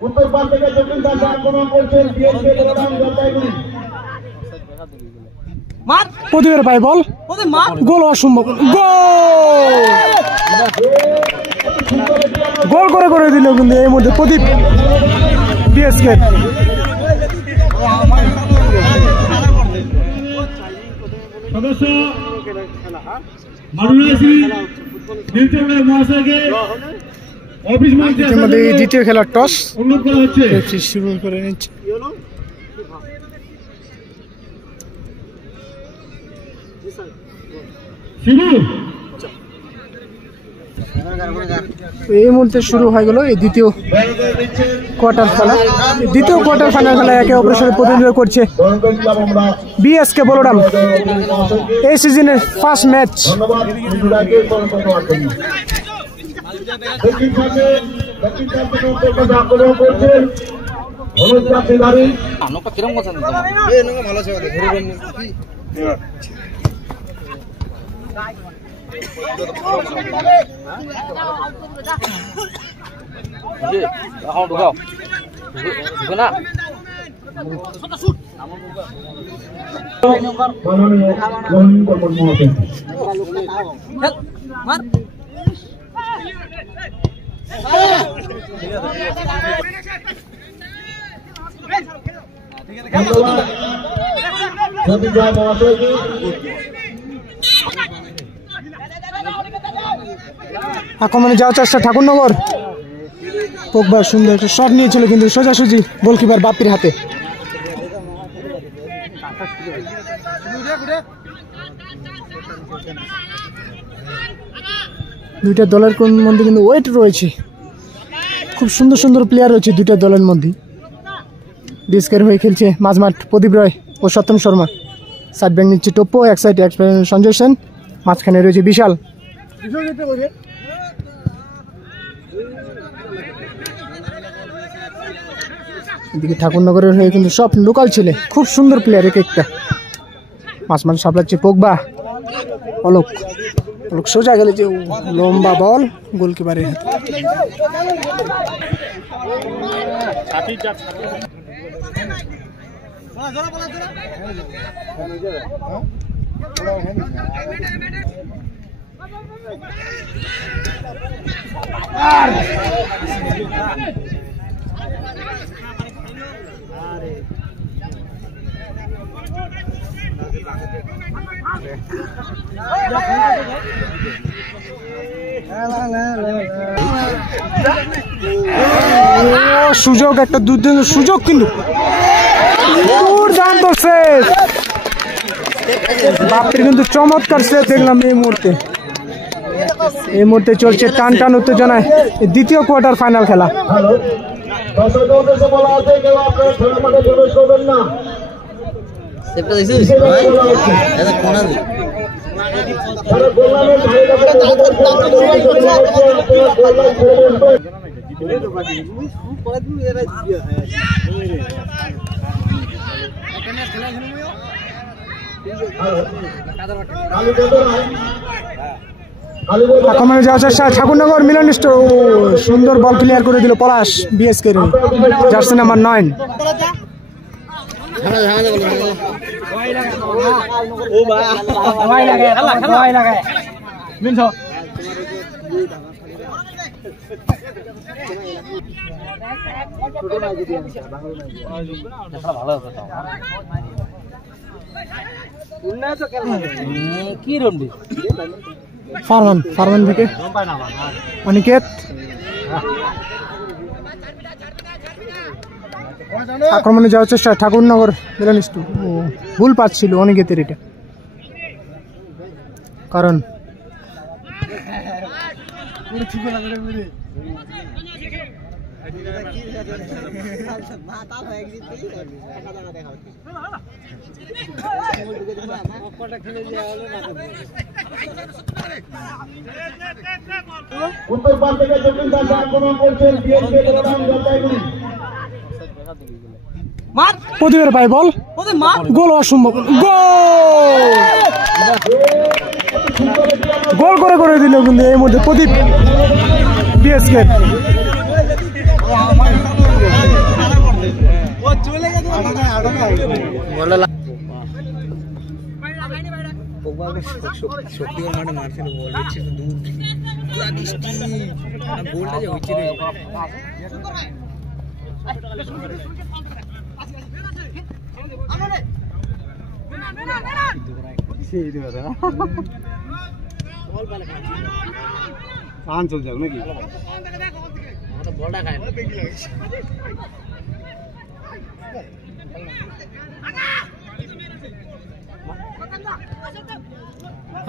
উত্তর পাশ থেকে দক্ষিণ পাশে আক্রমণ করছেন বিএসকে বলরাম জলপাইগুড়ি। প্রদীপের পায় বল, গোল অসম্ভব, গোল করে দিল কিন্তু এই মধ্যে প্রদীপ বিএসকে। সদস্য মারুনাসি নীলচন্দ্র মহাশয়কে অফিস মধ্যে দ্বিতীয় খেলার টস অনুরোধ করা হচ্ছে, শুরু করে নিচ্ছে। এই মুহূর্তে শুরু হয়ে গেল এই দ্বিতীয় কোয়ার্টার খেলা। দ্বিতীয় কোয়ার্টার ফাইনাল খেলা একে অপরের সাথে প্রতিনিধিত্ব করছে বিএসকে বলরাম। এই সিজনের ফার্স্ট ম্যাচ। আক্রমণে যাওয়ার চেষ্টা ঠাকুরনগর। পোগবা সুন্দর একটা শট নিয়েছিল কিন্তু সোজাসুজি গোলকিপার বাপির হাতে। দুইটা দলের মধ্যে কিন্তু ওয়েট রয়েছে, খুব সুন্দর সুন্দর প্লেয়ার রয়েছে দুইটা দলের মধ্যে। ডিস্কের হয়ে খেলছে মাঝমাঠ প্রদীপ রায় ও সত্যম শর্মা। সাইড ব্যাক নিচ্ছে টোপ্পো, এক সাইডে সঞ্জয় সেন, মাঝখানে রয়েছে বিশাল। এদিকে ঠাকুরনগরের হয়ে কিন্তু সব লোকাল ছেলে, খুব সুন্দর প্লেয়ার এক একটা। মাঝমাঠ সামলাচ্ছে পোগবা, অলোক সোজা গেলে যে লম্বা বল গোলকিপারের হাতে। সুযোগ, একটা দুর্দান্ত সুযোগ কিন্তু দুর্দান্ত সেভ। বাপের কিন্তু চমৎকার সেভ দেখলাম এই মুহূর্তে। এই মুহূর্তে চলছে টান টান উত্তেজনায় দ্বিতীয় কোয়ার্টার ফাইনাল খেলা। আক্রমণে যাওয়ার চেষ্টা ঠাকুরনগর মিলন স্টোর, সুন্দর বল ক্লিয়ার করে দিল পলাশ বিএসকে জার্সি নাম্বার 9। ফারমান থেকে অনিকেত। আক্রমণে যাওয়ার চেষ্টা ঠাকুরনগর মিলন স্টোর, ভুল পাচ্ছিল অনিকেতের এটা, কারণ উত্তর পাশ থেকে দক্ষিণ পাশে আক্রমণ করছেন বিএসকে বলরাম জলপাইগুড়ি। প্রদীপের পায় বল, গোল অসম্ভব, গোল করে দিল কিন্তু এই মধ্যে প্রদীপ বিএসকে। চল যাও নাকি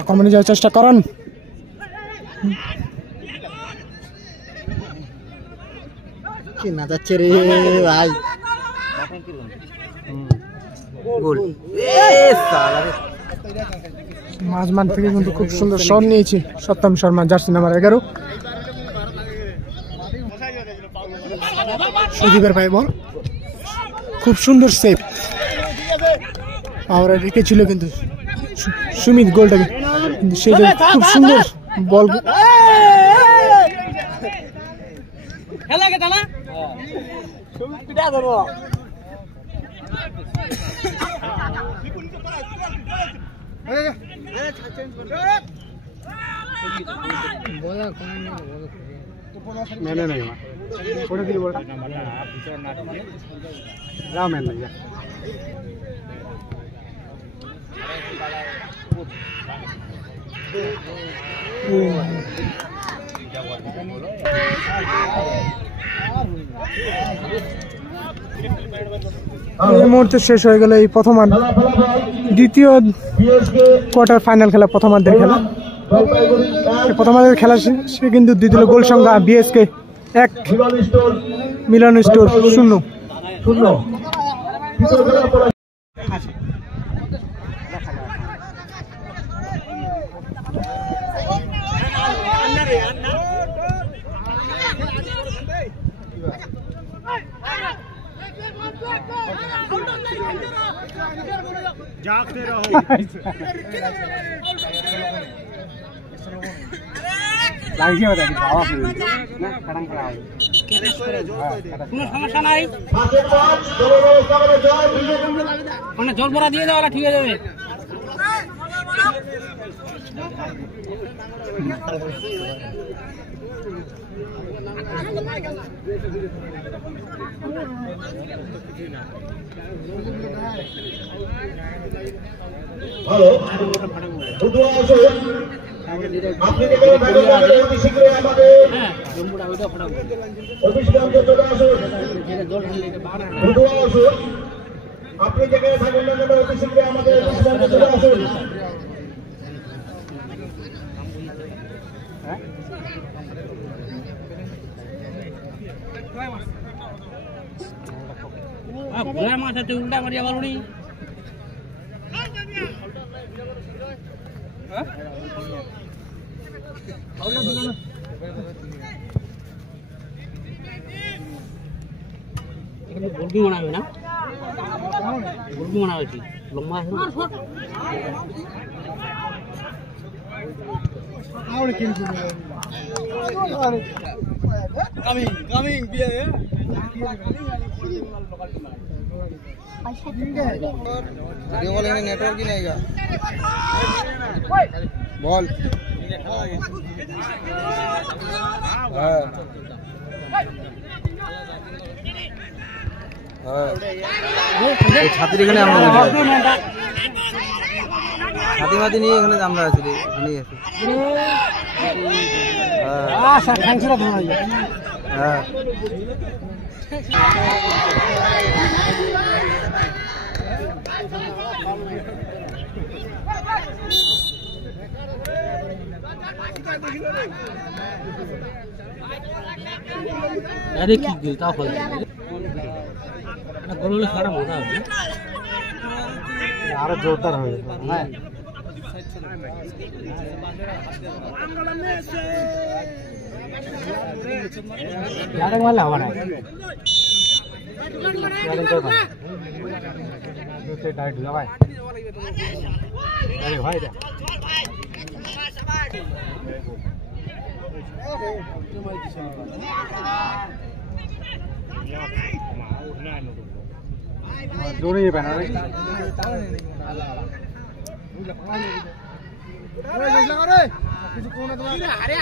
আক্রমণে যাওয়ার চেষ্টা করেন। কি না যাচ্ছে রে ভাই, মাঝমান থেকে কিন্তু খুব সুন্দর শট নিয়েছে সত্যম শর্মা, জার্সি নাম্বার 11। সুদীপের ভাই বল, খুব সুন্দর সেভ, আমরা রেখেছিল কিন্তু সুমিত গোলটাকে, কিন্তু সে খুব সুন্দর বল। मैंने नहीं हुआ थोड़े दिन बोल रहा मैं नहीं এই মুহূর্তে শেষ হয়ে গেল এই প্রথমার্ধ, দ্বিতীয় কোয়ার্টার ফাইনাল খেলা, প্রথমার্ধের খেলা। প্রথমার্ধের খেলা সে কিন্তু দ্বিতীয় গোল সংখ্যা বিএসকে 1, মিলন স্টোর 0। जागते रहो লাগিয়ে বলে কি বাবা না খাড়াং করা হয় কোনো সমস্যা নাই, মানে জল ভরা দিয়ে দাও, ঠিক হয়ে যাবে। ভালো আপনি অতি শীঘ্রই আমাদের অফিস কেন্দ্রে চলে আসুন। আপনি যেখানে থাকেন না কেন অতি শীঘ্রই আমাদের অফিস কেন্দ্রে চলে আসুন। মাছ আছে উল্টা মারিয়া বলুনি গোলবি বানাবে না, গোলবি বানাবে কি লম্বা আছে কামিং বিয়ে नेटवर्क ही नहीं बॉल ছাত্রী এখানে আমরা ছাতি মাতি নিয়ে এখানে আমরা আছি নিয়ে আছি হ্যাঁ अरे की गिरता हो गोल सारा मजा है यार जोरदार है हां यार वाला हवा है यार कर भाई दूसरे टाइट लगा अरे भाई জোরে ব্যান আরে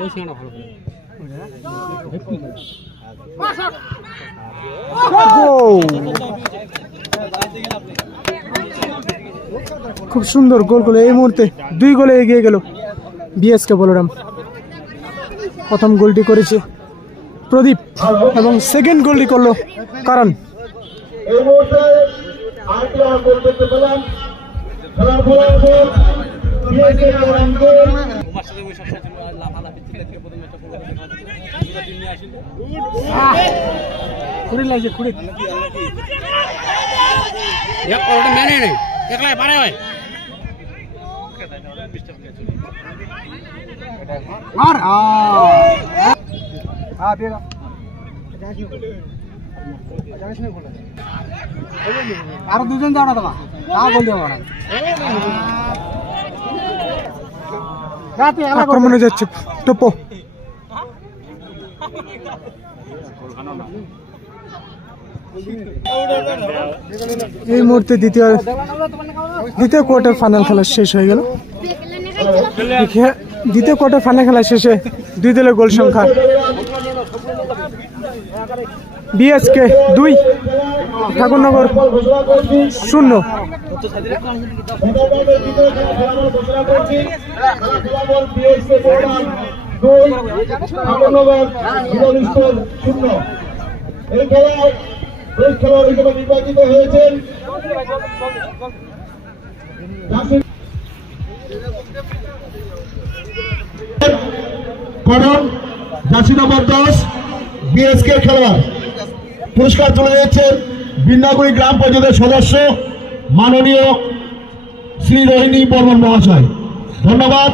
ওই সিংহটা ভালো করে খুব সুন্দর গোল গোলে এই মুহূর্তে 2 গোলে এগিয়ে গেল বিএসকে বলরাম। প্রথম গোলটি করেছে প্রদীপ এবং সেকেন্ড গোলটি করলো কারণ। এই মুহূর্তে আরেকটি গোল করতে পেলাম খেলার ফলাফল বিএসকে বলরামকে খুঁড়ি লাগছে খুঁড়ি এক ওটা মেনে নেই একলাই পারে হয় আর দিয়ে দাও আর দুজন যাও না তোমার তা বলতে পারা আক্রমণে যাচ্ছে টোপো। এই মুহূর্তে দ্বিতীয় কোয়ার্টার ফাইনাল খেলা শেষ হয়ে গেল। দ্বিতীয় কোয়ার্টার ফাইনাল খেলা শেষে 2 দলের গোল সংখ্যা বিএসকে 2 ঠাকুরনগর 0। এই খেলায় বেস্ট খেলোয়াড় হিসেবে নির্বাচিত হয়েছেন করণ জার্সি নম্বর 10 বিএসকে খেলোয়াড়। পুরস্কার তুলে দিচ্ছেন বিন্নাগুড়ি গ্রাম পঞ্চায়েতের সদস্য মাননীয় শ্রী রোহিণী বর্মন মহাশয়। ধন্যবাদ।